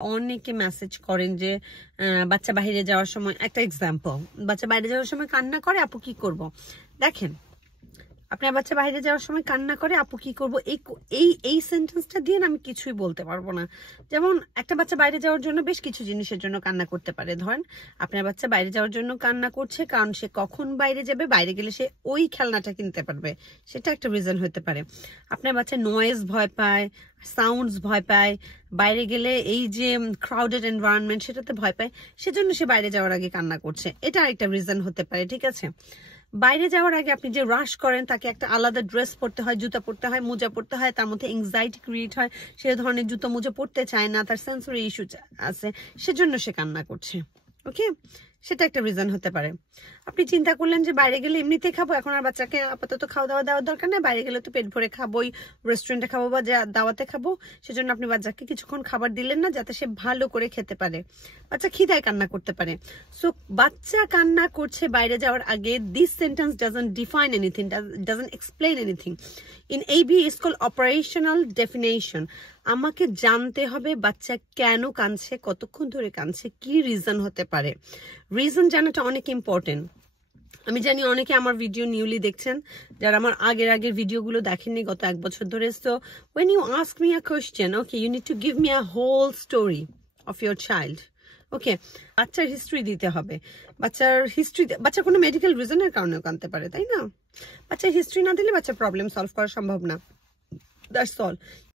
অনেকে মেসেজ করেন যে বাচ্চা বাইরে যাওয়ার সময়, একটা এক্সাম্পল, বাচ্চা বাইরে যাওয়ার সময় কান্না করে, আপু কি করব? দেখেন, আপনার বাচ্চা বাইরে যাওয়ার সময় কান্না করে, আপু কি করব, এই সেন্টেন্সটা দিয়ে আমি কিছুই বলতে পারবো না। যেমন একটা বাচ্চা বাইরে যাওয়ার জন্য বেশ কিছু জিনিসের জন্য কান্না করতে পারে। ধরেন আপনার বাচ্চা বাইরে যাওয়ার জন্য কান্না করছে কারণ সে কখন বাইরে যাবে, বাইরে গেলে সে ওই খেলনাটা কিনতে পারবে, সেটা একটা রিজন হতে পারে। আপনার বাচ্চা নয়েজ ভয় পায়, সাউন্ডস ভয় পায়, বাইরে গেলে এই যে ক্রাউডেড এনভায়রনমেন্ট সেটাতে ভয় পায়, সেজন্য সে বাইরে যাওয়ার আগে কান্না করছে, এটা একটা রিজন হতে পারে। ঠিক আছে, বাইরে যাওয়ার আগে আপনি যে রাশ করেন, তাকে একটা আলাদা ড্রেস পরতে হয়, জুতা পরতে হয়, মোজা পরতে হয়, তার মধ্যে এংজাইটি ক্রিয়েট হয়, সে ধরনের জুতো মোজা পরতে চায় না, তার সেন্সরি ইস্যু আছে, সেজন্য সে কান্না করছে। ওকে, সেটা একটা রিজন হতে পারে। আপনি চিন্তা করলেন যে বাইরে গেলে এমনিতেই খাবো, এখন আর বাচ্চাকে আপাতত খাওয়া দাওয়া দেওয়ার দরকার নেই, বাইরে গেলে তো পেট ভরে খাবোই, রেস্টুরেন্টে খাবো বা দাওয়াতে খাবো, সেজন্য আপনি বাচ্চাকে কিছুক্ষণ খাবার দিলেন না যাতে সে ভালো করে খেতে পারে। বাচ্চা খিদায় কান্না করতে পারে। সো বাচ্চা কান্না করছে বাইরে যাওয়ার আগে, this sentence doesn't define anything, doesn't explain anything. In AB is called operational definition. আমাকে জানতে হবে বাচ্চা কেন কাঁদছে, কতক্ষণ ধরে কাঁদছে, কি রিজন হতে পারে। রিজন জানাটা অনেক ইম্পর্টেন্ট। আমি জানি অনেকে আমার ভিডিও নিউলি দেখছেন, যারা আমার আগের ভিডিওগুলো দেখেননি গত 1 বছর ধরে। So when you ask me a question, okay, you need to give me a whole story of your child. ওকে, বাচ্চার হিস্ট্রি দিতে হবে। বাচ্চার কোনো মেডিকেল রিজনের কারণেও কাঁদতে পারে, তাই না? বাচ্চার হিস্ট্রি না দিলে বাচ্চার প্রবলেম সলভ করা সম্ভব না। That's all.